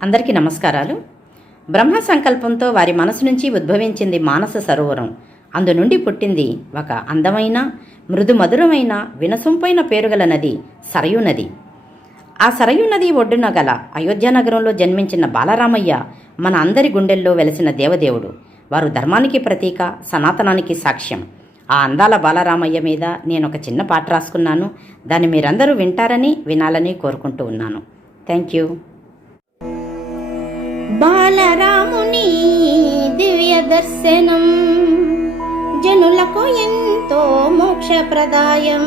అందరికీ నమస్కారాలు. బ్రహ్మ సంకల్పంతో వారి మనసు నుంచి ఉద్భవించింది మానస సరోవరం. అందు నుండి పుట్టింది ఒక అందమైన, మృదు మధురమైన, వినసొంపైన పేరుగల నది సరయూ నది. ఆ సరయూ నది ఒడ్డున గల అయోధ్య నగరంలో జన్మించిన బాలరామయ్య మన అందరి గుండెల్లో వెలసిన దేవదేవుడు. వారు ధర్మానికి ప్రతీక, సనాతనానికి సాక్ష్యం. ఆ అందాల బాలరామయ్య మీద నేను ఒక చిన్న పాట రాసుకున్నాను. దాన్ని మీరందరూ వింటారని, వినాలని కోరుకుంటూ ఉన్నాను. Thank you. బాలరాముని దివ్య దర్శనం జనులకు ఎంతో మోక్షప్రదాయం.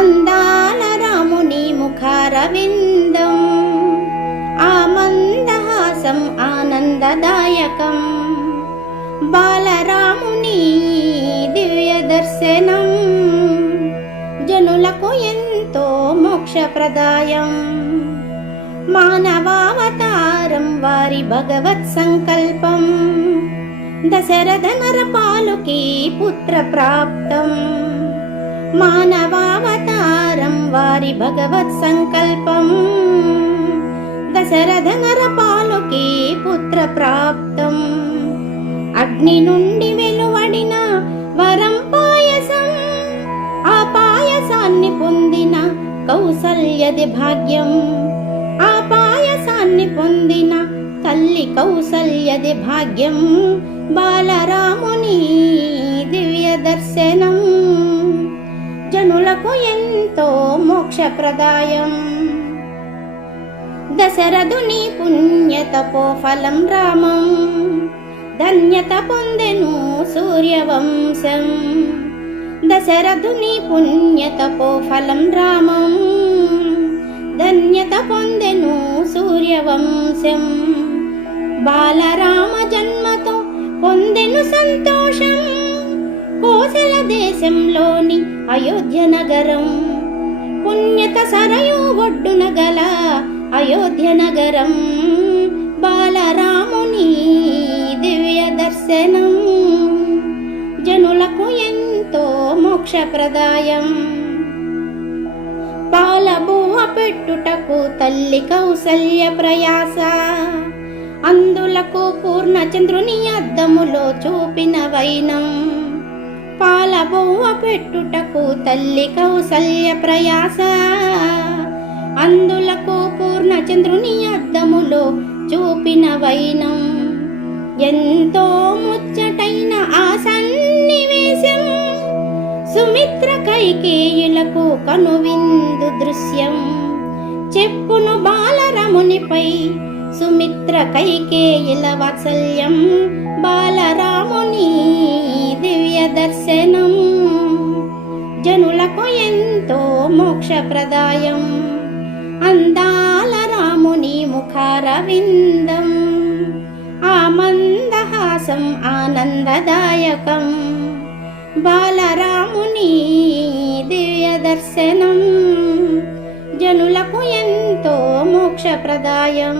అందాల రాముని ముఖారవిందం ఆ మందహాసం ఆనందదాయకం. బాలరాముని దివ్య దర్శనం జనులకు ఎంతో మోక్షప్రదాయం. మానవావతారం వారి భగవత్ సంకల్పం, దశరథ నరపాలుకి పుత్ర ప్రాప్తం. మానవావతారం వారి భగవత్ సంకల్పం, దశరథ నరపాలుకి పుత్ర ప్రాప్తం. అగ్ని నుండి వెలువడిన వరం పాయసం, ఆ పాయసాన్ని పొందిన కౌసల్యది భాగ్యం. ఆ పాయసాన్ని పొందిన తల్లి కౌసల్యది భాగ్యం. బాలరాముని దివ్య దర్శనం జనులకు ఎంతో మోక్షప్రదాయం. దశరథుని పుణ్యతపోఫలం రామం, ధన్యత పొందెను సూర్యవంశం. దశరథుని పుణ్యతపోఫలం రామం, ధన్యత పొందెను సూర్యవంశం. బాలరామ జన్మతో పొందెను సంతోషం, కోసల దేశంలోని అయోధ్య నగరం. పుణ్యత సరయూ ఒడ్డున గల అయోధ్య నగరం. బాలరాముని దివ్య దర్శనం జనులకు ఎంతో మోక్షప్రదాయం. పాలబువ్వ పెట్టుటకు తల్లి కౌసల్య ప్రయాస, అందులకు పూర్ణచంద్రుని అద్దములో చూపిన వైనం. పాలబువ్వ పెట్టుటకు తల్లి కౌసల్య ప్రయాస, అందులకు పూర్ణచంద్రుని అద్దములో చూపిన వైనం. ఎంతో ముచ్చటైన ఆ సన్నివేశం, సుమిత్ర కైకేయులకు కనువిందు దృశ్యం. చెప్పును బాలరామునిపై సుమిత్ర కైకేయుల వాత్సల్యం. బాలరాముని దివ్య దర్శనం జనులకు ఎంతో మోక్షప్రదాయం. అందాల రాముని ముఖారవిందం ఆ మందహాసం ఆనందదాయకం. బాలరాముని దివ్య దర్శనం జనులకు ఎంతో మోక్షప్రదాయం.